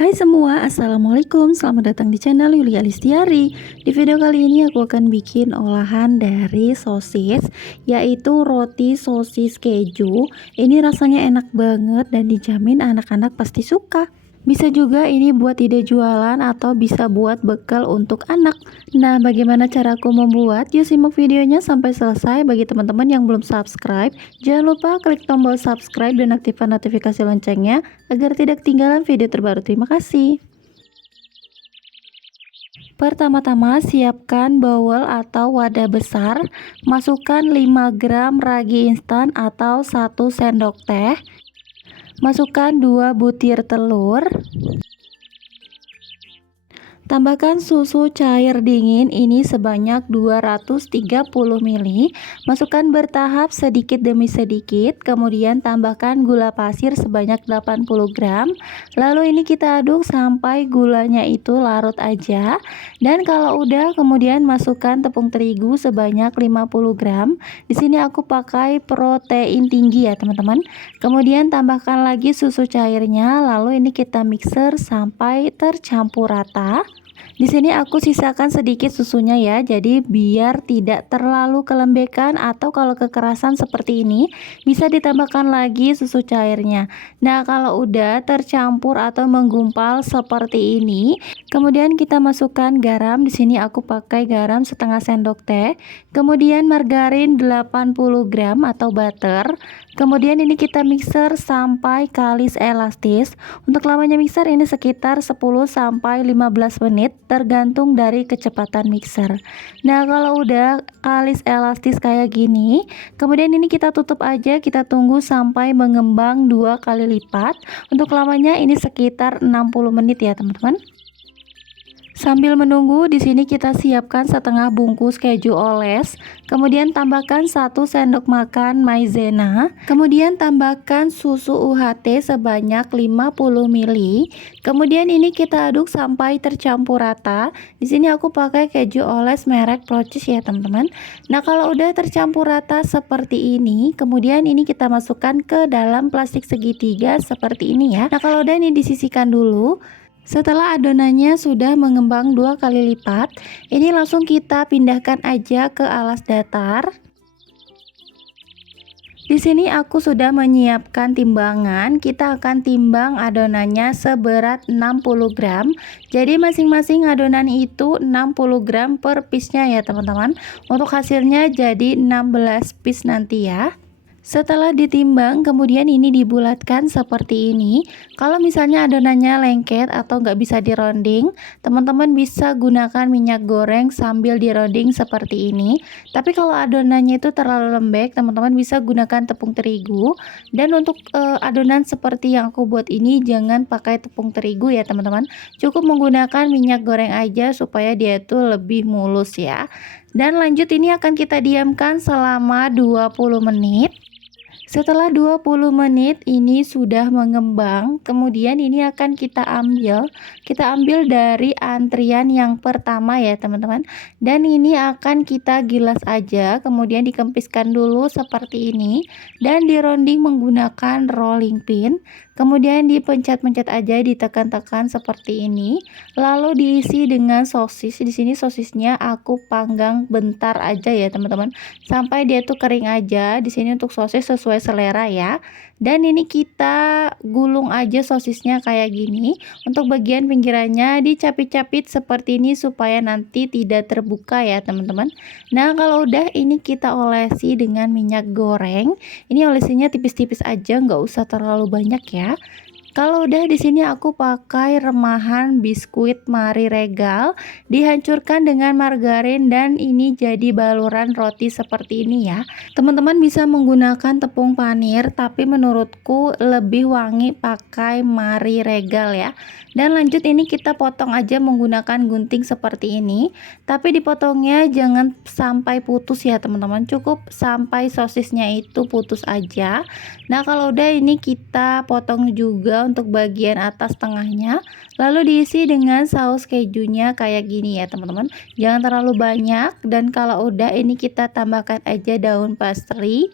Hai semua, Assalamualaikum. Selamat datang di channel Yulia Listiari. Di video kali ini aku akan bikin olahan dari sosis, yaitu roti sosis keju. Ini rasanya enak banget dan dijamin anak-anak pasti suka. Bisa juga ini buat ide jualan atau bisa buat bekal untuk anak. Nah, bagaimana cara aku membuat? Yuk simak videonya sampai selesai. Bagi teman-teman yang belum subscribe, jangan lupa klik tombol subscribe dan aktifkan notifikasi loncengnya agar tidak ketinggalan video terbaru. Terima kasih. Pertama-tama siapkan bowl atau wadah besar. Masukkan 5 gram ragi instan atau 1 sendok teh. Masukkan 2 butir telur. Tambahkan susu cair dingin ini sebanyak 230 ml. Masukkan bertahap sedikit demi sedikit. Kemudian tambahkan gula pasir sebanyak 80 gram. Lalu ini kita aduk sampai gulanya itu larut aja. Dan kalau udah, kemudian masukkan tepung terigu sebanyak 50 gram. Di sini aku pakai protein tinggi ya, teman-teman. Kemudian tambahkan lagi susu cairnya. Lalu ini kita mixer sampai tercampur rata. Di sini aku sisakan sedikit susunya ya, jadi biar tidak terlalu kelembekan atau kalau kekerasan seperti ini bisa ditambahkan lagi susu cairnya. Nah, kalau udah tercampur atau menggumpal seperti ini, kemudian kita masukkan garam. Di sini aku pakai garam setengah sendok teh, kemudian margarin 80 gram atau butter. Kemudian ini kita mixer sampai kalis elastis. Untuk lamanya mixer ini sekitar 10 sampai 15 menit tergantung dari kecepatan mixer. Nah, kalau udah kalis elastis kayak gini, kemudian ini kita tutup aja, kita tunggu sampai mengembang 2 kali lipat. Untuk lamanya ini sekitar 60 menit ya, teman-teman. Sambil menunggu, di sini kita siapkan setengah bungkus keju oles, kemudian tambahkan 1 sendok makan maizena, kemudian tambahkan susu UHT sebanyak 50 ml. Kemudian ini kita aduk sampai tercampur rata. Di sini aku pakai keju oles merek Procis ya, teman-teman. Nah, kalau udah tercampur rata seperti ini, kemudian ini kita masukkan ke dalam plastik segitiga seperti ini ya. Nah, kalau udah ini disisihkan dulu. Setelah adonannya sudah mengembang 2 kali lipat, ini langsung kita pindahkan aja ke alas datar. Di sini aku sudah menyiapkan timbangan. Kita akan timbang adonannya seberat 60 gram. Jadi masing-masing adonan itu 60 gram per piece-nya ya, teman-teman. Untuk hasilnya jadi 16 piece nanti ya. Setelah ditimbang, kemudian ini dibulatkan seperti ini. Kalau misalnya adonannya lengket atau nggak bisa dironding, teman-teman bisa gunakan minyak goreng sambil dironding seperti ini. Tapi kalau adonannya itu terlalu lembek, teman-teman bisa gunakan tepung terigu. Dan untuk adonan seperti yang aku buat ini, jangan pakai tepung terigu ya, teman-teman. Cukup menggunakan minyak goreng aja supaya dia itu lebih mulus ya. Dan lanjut ini akan kita diamkan selama 20 menit. Setelah 20 menit ini sudah mengembang, kemudian ini akan kita ambil dari antrian yang pertama ya, teman-teman. Dan ini akan kita gilas aja, kemudian dikempiskan dulu seperti ini dan dironding menggunakan rolling pin. Kemudian dipencet-pencet aja, ditekan-tekan seperti ini. Lalu diisi dengan sosis. Di sini sosisnya aku panggang bentar aja ya, teman-teman. Sampai dia tuh kering aja. Di sini untuk sosis sesuai selera ya. Dan ini kita gulung aja sosisnya kayak gini. Untuk bagian pinggirannya dicapit-capit seperti ini supaya nanti tidak terbuka ya, teman-teman. Nah, kalau udah ini kita olesi dengan minyak goreng. Ini olesinya tipis-tipis aja, nggak usah terlalu banyak ya. Kalau udah di sini aku pakai remahan biskuit Marie Regal, dihancurkan dengan margarin dan ini jadi baluran roti seperti ini ya. Teman-teman bisa menggunakan tepung panir, tapi menurutku lebih wangi pakai Marie Regal ya. Dan lanjut ini kita potong aja menggunakan gunting seperti ini, tapi dipotongnya jangan sampai putus ya, teman-teman. Cukup sampai sosisnya itu putus aja. Nah, kalau udah ini kita potong juga untuk bagian atas tengahnya, lalu diisi dengan saus kejunya kayak gini ya, teman-teman. Jangan terlalu banyak. Dan kalau udah ini kita tambahkan aja daun parsley.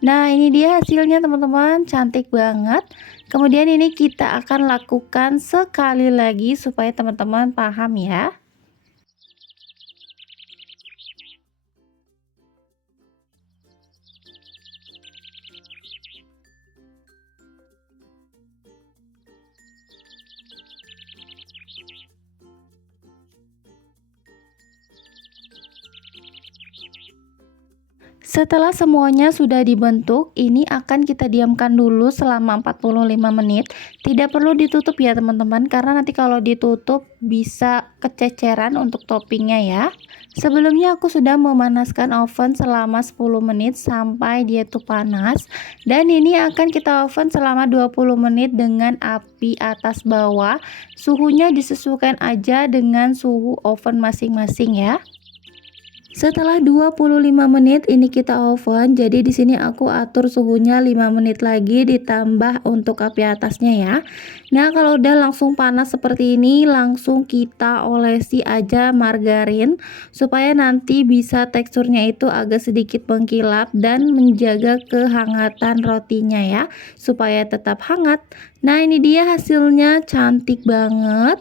Nah, ini dia hasilnya teman-teman, cantik banget. Kemudian ini kita akan lakukan sekali lagi supaya teman-teman paham ya. Setelah semuanya sudah dibentuk, ini akan kita diamkan dulu selama 45 menit. Tidak perlu ditutup ya teman-teman, karena nanti kalau ditutup bisa kececeran untuk toppingnya ya. Sebelumnya aku sudah memanaskan oven selama 10 menit sampai dia tuh panas. Dan ini akan kita oven selama 20 menit dengan api atas bawah. Suhunya disesuaikan aja dengan suhu oven masing-masing ya. Setelah 25 menit ini kita oven, jadi di sini aku atur suhunya 5 menit lagi ditambah untuk api atasnya ya. Nah, kalau udah langsung panas seperti ini, langsung kita olesi aja margarin supaya nanti bisa teksturnya itu agak sedikit mengkilap dan menjaga kehangatan rotinya ya, supaya tetap hangat. Nah, ini dia hasilnya, cantik banget.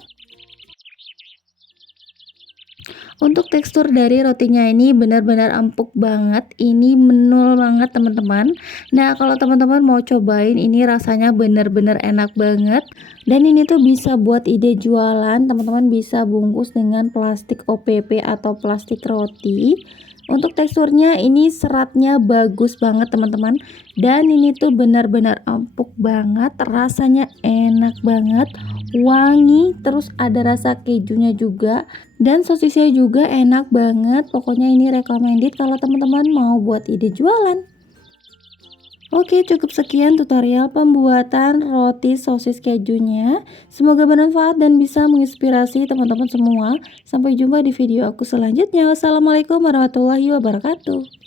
Untuk tekstur dari rotinya ini benar-benar empuk banget, ini menul banget teman-teman. Nah, kalau teman-teman mau cobain ini rasanya benar-benar enak banget. Dan ini tuh bisa buat ide jualan, teman-teman bisa bungkus dengan plastik OPP atau plastik roti. Untuk teksturnya ini seratnya bagus banget teman-teman. Dan ini tuh benar-benar empuk banget, rasanya enak banget, wangi, terus ada rasa kejunya juga. Dan sosisnya juga enak banget. Pokoknya ini recommended kalau teman-teman mau buat ide jualan. Oke, cukup sekian tutorial pembuatan roti sosis kejunya. Semoga bermanfaat dan bisa menginspirasi teman-teman semua. Sampai jumpa di video aku selanjutnya. Wassalamualaikum warahmatullahi wabarakatuh.